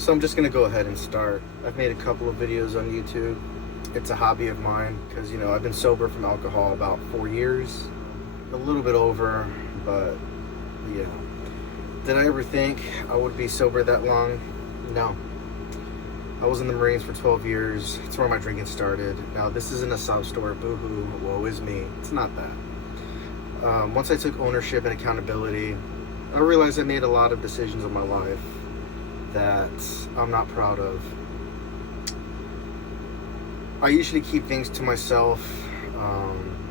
So I'm just gonna go ahead and start. I've made a couple of videos on YouTube. It's a hobby of mine because, I've been sober from alcohol about 4 years, a little bit over, but yeah. Did I ever think I would be sober that long? No. I was in the Marines for 12 years. It's where my drinking started. Now, this isn't a sob story, boo-hoo, woe is me. It's not that. Once I took ownership and accountability, I realized I made a lot of decisions in my life that I'm not proud of. I usually keep things to myself.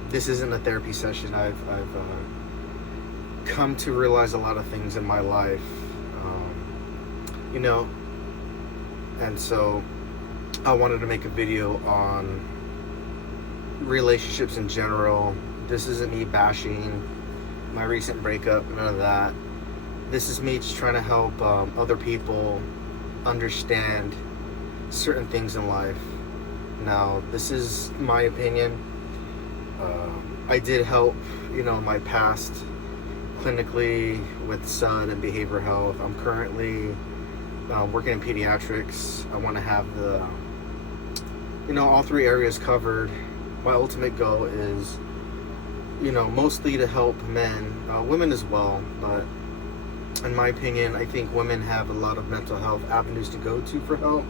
This isn't a therapy session. I've come to realize a lot of things in my life, and so I wanted to make a video on relationships in general. This isn't me bashing my recent breakup, none of that. This is me just trying to help other people understand certain things in life. Now, this is my opinion. I did help, in my past clinically with SUD and behavioral health. I'm currently working in pediatrics. I want to have all three areas covered. My ultimate goal is, mostly to help men, women as well, but in my opinion, I think women have a lot of mental health avenues to go to for help.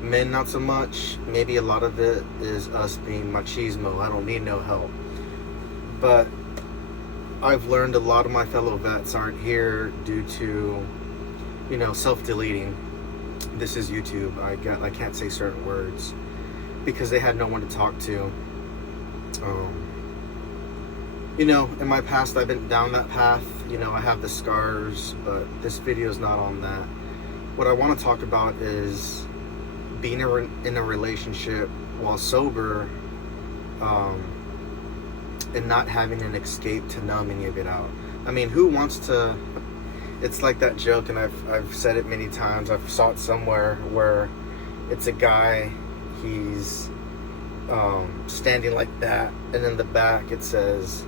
Men, not so much. Maybe a lot of it is us being machismo. I don't need no help. But I've learned a lot of my fellow vets aren't here due to, self-deleting. This is YouTube. I can't say certain words because they had no one to talk to. In my past, I've been down that path. I have the scars, but this video is not on that. What I want to talk about is being in a relationship while sober, and not having an escape to numb any of it out. I mean, who wants to? It's like that joke, and I've said it many times. I've saw it somewhere where it's a guy, he's standing like that, and in the back it says,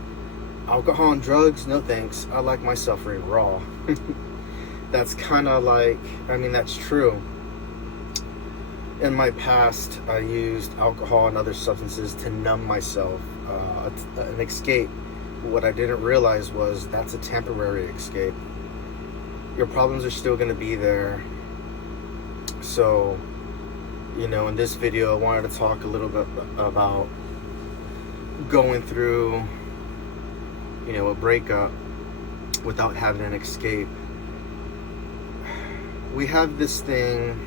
"Alcohol and drugs, no thanks. I like my suffering raw." That's kind of like, that's true. In my past, I used alcohol and other substances to numb myself, an escape. What I didn't realize was that's a temporary escape. Your problems are still going to be there. So, in this video, I wanted to talk a little bit about going through, a breakup without having an escape. We have this thing,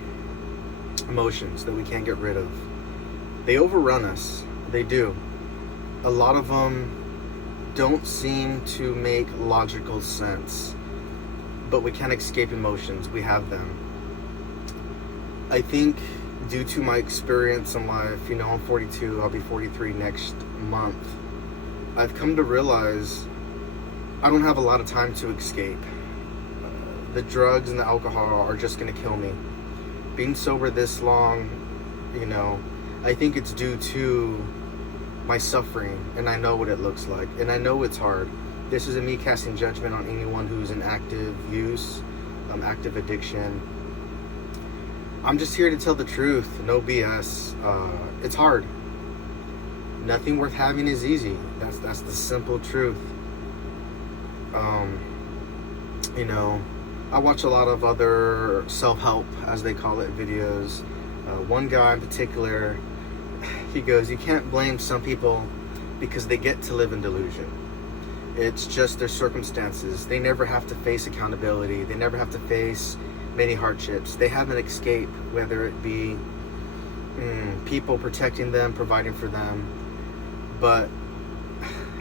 emotions that we can't get rid of. They overrun us. They do. A lot of them don't seem to make logical sense, but we can't escape emotions. We have them. I think due to my experience in life, I'm 42, I'll be 43 next month. I've come to realize I don't have a lot of time to escape. The drugs and the alcohol are just going to kill me. Being sober this long, I think it's due to my suffering, and I know what it looks like, and I know it's hard. This isn't me casting judgment on anyone who's in active use, active addiction. I'm just here to tell the truth, no BS. It's hard. Nothing worth having is easy. That's the simple truth. I watch a lot of other self-help, as they call it, videos. One guy in particular, he goes, you can't blame some people because they get to live in delusion. It's just their circumstances. They never have to face accountability. They never have to face many hardships. They have an escape, whether it be people protecting them, providing for them.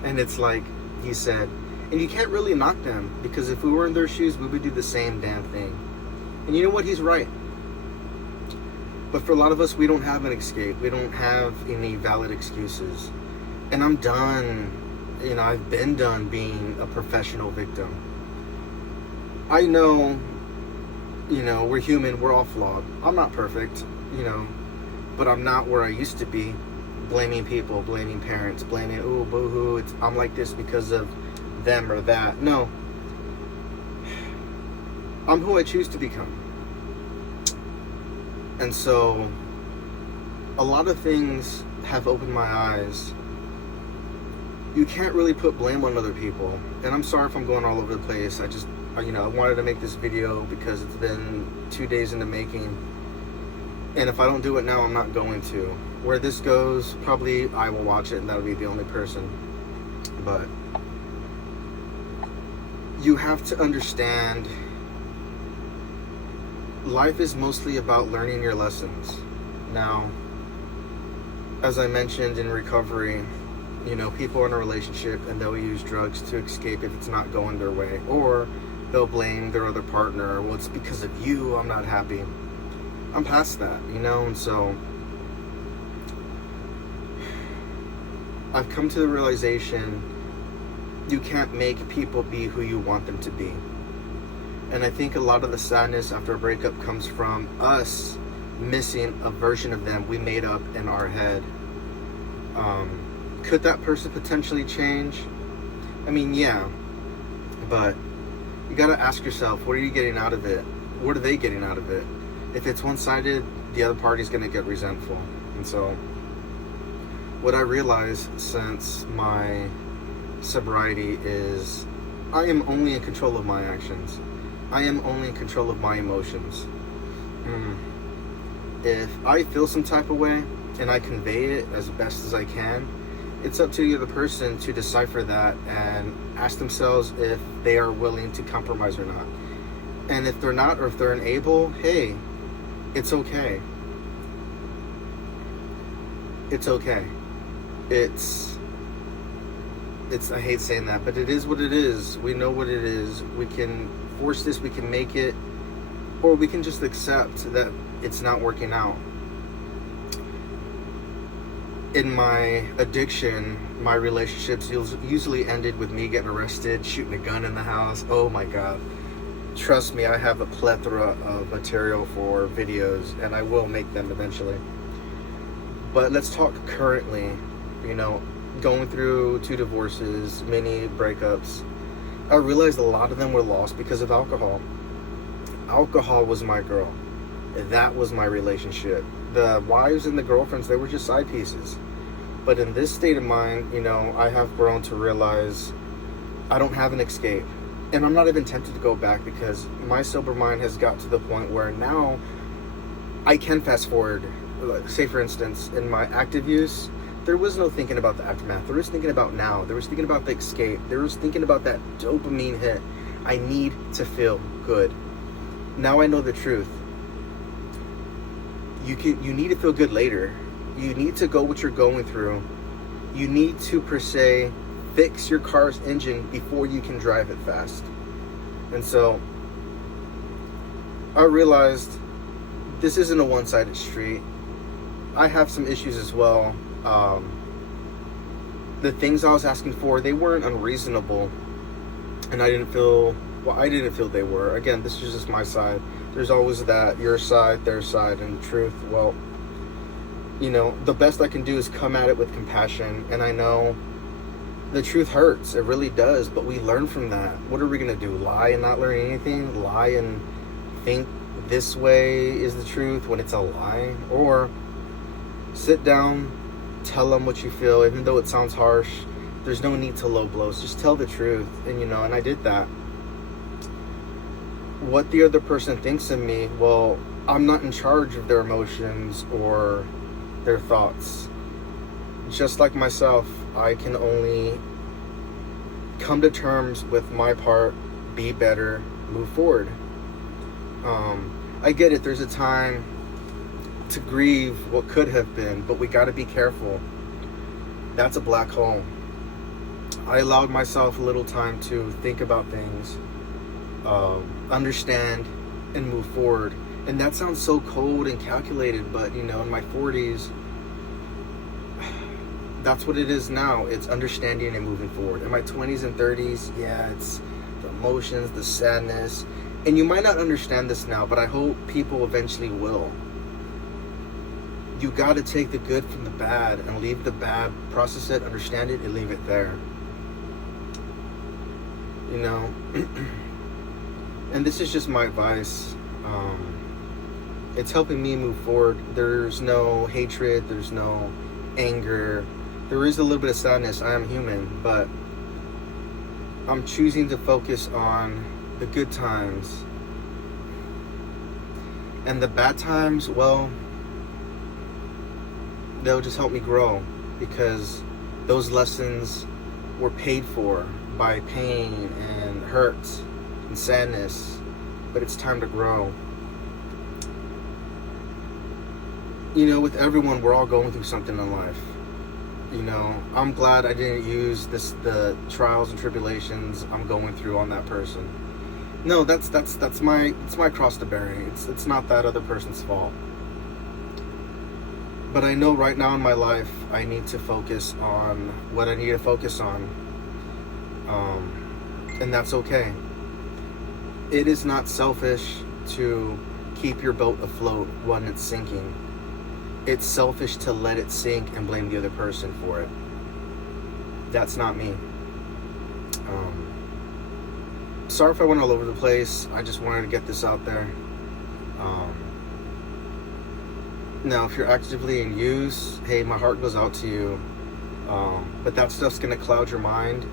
And it's like he said, and you can't really knock them, because if we were in their shoes, we would do the same damn thing. And you know what? He's right. But for a lot of us, we don't have an escape. We don't have any valid excuses. And I'm done. I've been done being a professional victim. I know, we're human. We're all flawed. I'm not perfect, but I'm not where I used to be. Blaming people, blaming parents, blaming, oh, boo-hoo, I'm like this because of them or that. No. I'm who I choose to become. And so a lot of things have opened my eyes. You can't really put blame on other people. And I'm sorry if I'm going all over the place. I wanted to make this video because it's been 2 days in the making. And if I don't do it now, I'm not going to. Where this goes, probably I will watch it and that'll be the only person. But you have to understand, life is mostly about learning your lessons. Now, as I mentioned in recovery, people are in a relationship and they'll use drugs to escape if it's not going their way. Or they'll blame their other partner. Well, it's because of you, I'm not happy. I'm past that, and so I've come to the realization you can't make people be who you want them to be. And I think a lot of the sadness after a breakup comes from us missing a version of them we made up in our head. Could that person potentially change? I mean, yeah, but you gotta ask yourself, what are you getting out of it? What are they getting out of it? If it's one-sided, the other party's gonna get resentful. And so what I realized since my sobriety is I am only in control of my actions. I am only in control of my emotions. If I feel some type of way and I convey it as best as I can, it's up to the other person to decipher that and ask themselves if they are willing to compromise or not. And if they're not, or if they're unable, hey, it's okay. It's okay. It's I hate saying that, but it is what it is. We know what it is. We can force this, we can make it, or we can just accept that it's not working out. In my addiction, my relationships usually ended with me getting arrested, shooting a gun in the house. Oh my God. Trust me, I have a plethora of material for videos, and I will make them eventually. But let's talk currently, going through 2 divorces, many breakups. I realized a lot of them were lost because of alcohol. Alcohol was my girl. That was my relationship. The wives and the girlfriends, they were just side pieces. But in this state of mind, I have grown to realize I don't have an escape. And I'm not even tempted to go back because my sober mind has got to the point where now I can fast forward. Say, for instance, in my active use, there was no thinking about the aftermath. There was thinking about now. There was thinking about the escape. There was thinking about that dopamine hit. I need to feel good. Now I know the truth. You need to feel good later. You need to go what you're going through. You need to, per se, fix your car's engine before you can drive it fast. And so I realized this isn't a one-sided street. I have some issues as well. The things I was asking for, they weren't unreasonable, and I didn't feel they were. Again, this is just my side. There's always that, your side, their side, and truth. Well, the best I can do is come at it with compassion, and I know the truth hurts. It really does, but we learn from that. What are we going to do? Lie and not learn anything? Lie and think this way is the truth when it's a lie? Or sit down, tell them what you feel, even though it sounds harsh. There's no need to low blows. Just tell the truth. And I did that. What the other person thinks of me, well, I'm not in charge of their emotions or their thoughts. Just like myself, I can only come to terms with my part, be better, move forward. I get it. There's a time to grieve what could have been, but we got to be careful. That's a black hole. I allowed myself a little time to think about things, understand, and move forward. And that sounds so cold and calculated, but in my 40s, that's what it is now. It's understanding and moving forward. In my 20s and 30s, yeah, it's the emotions, the sadness. And you might not understand this now, but I hope people eventually will. You got to take the good from the bad and leave the bad, process it, understand it, and leave it there. And this is just my advice. It's helping me move forward. There's no hatred, there's no anger. There is a little bit of sadness. I am human, but I'm choosing to focus on the good times. And the bad times, well, they'll just help me grow, because those lessons were paid for by pain and hurt and sadness. But it's time to grow. You know, with everyone, we're all going through something in life. You know, I'm glad I didn't use the trials and tribulations I'm going through on that person. No, that's my cross to bear. It's not that other person's fault. But I know right now in my life, I need to focus on what I need to focus on. And that's okay. It is not selfish to keep your boat afloat when it's sinking. It's selfish to let it sink and blame the other person for it. That's not me. Sorry if I went all over the place. I just wanted to get this out there. Now, if you're actively in use, hey, my heart goes out to you. But that stuff's gonna cloud your mind.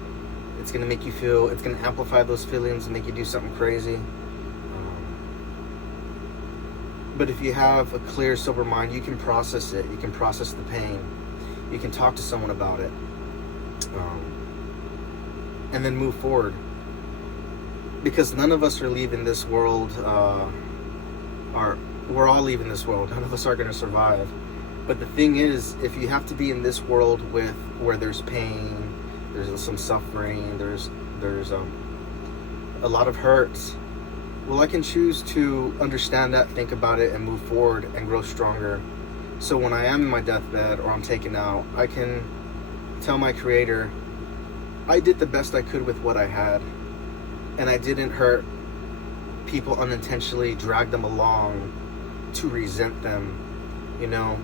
It's gonna make you feel, it's gonna amplify those feelings and make you do something crazy. But if you have a clear, sober mind, you can process it. You can process the pain. You can talk to someone about it. And then move forward. Because none of us are leaving this world, we're all leaving this world. None of us are going to survive. But the thing is, if you have to be in this world where there's pain, there's some suffering, there's a lot of hurt, well, I can choose to understand that, think about it, and move forward and grow stronger. So when I am in my deathbed or I'm taken out, I can tell my Creator, I did the best I could with what I had. And I didn't hurt people unintentionally, drag them along to resent them. You know,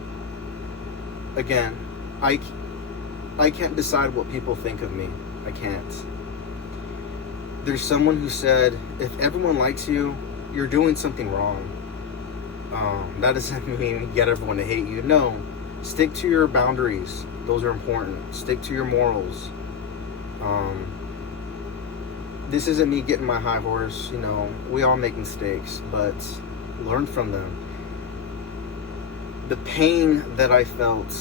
again, I can't decide what people think of me. I can't. There's someone who said, if everyone likes you, you're doing something wrong. That doesn't mean get everyone to hate you. No, stick to your boundaries. Those are important. Stick to your morals. This isn't me getting my high horse. You know, we all make mistakes, but learn from them. The pain that I felt,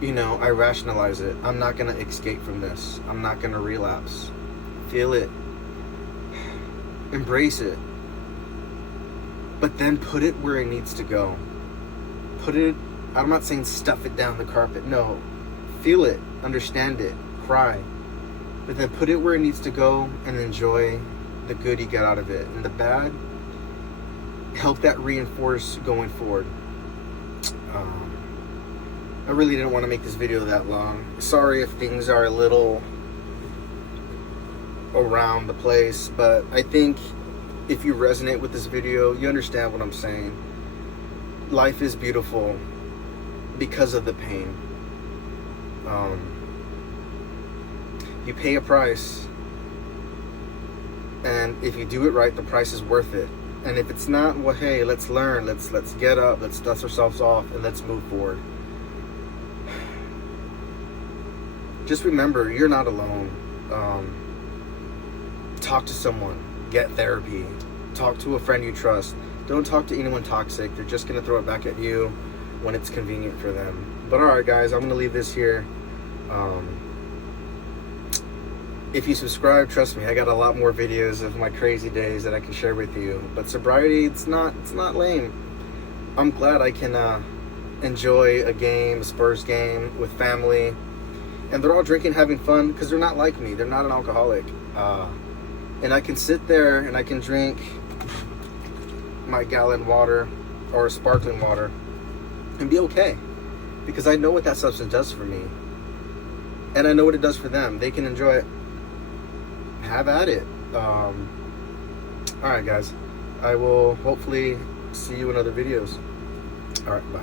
you know, I rationalize it. I'm not going to escape from this. I'm not going to relapse. Feel it. Embrace it. But then put it where it needs to go. Put it, I'm not saying stuff it down the carpet. No. Feel it. Understand it. Cry. But then put it where it needs to go and enjoy the good you get out of it. And the bad, help that reinforce going forward. I really didn't want to make this video that long. Sorry if things are a little around the place, but I think if you resonate with this video, you understand what I'm saying. Life is beautiful because of the pain. You pay a price, and if you do it right, the price is worth it. And if it's not, well, hey, let's learn, let's get up, let's dust ourselves off, and let's move forward. Just remember, you're not alone. Talk to someone, get therapy, talk to a friend you trust. Don't talk to anyone toxic. They're just gonna throw it back at you when it's convenient for them. But all right, guys, I'm gonna leave this here. If you subscribe, trust me, I got a lot more videos of my crazy days that I can share with you. But sobriety, it's not lame. I'm glad I can enjoy a game, a Spurs game with family, and they're all drinking, having fun, because they're not like me. They're not an alcoholic. And I can sit there and I can drink my gallon water or sparkling water and be okay, because I know what that substance does for me, and I know what it does for them. They can enjoy it. Have at it. All right, guys. I will hopefully see you in other videos. All right, bye.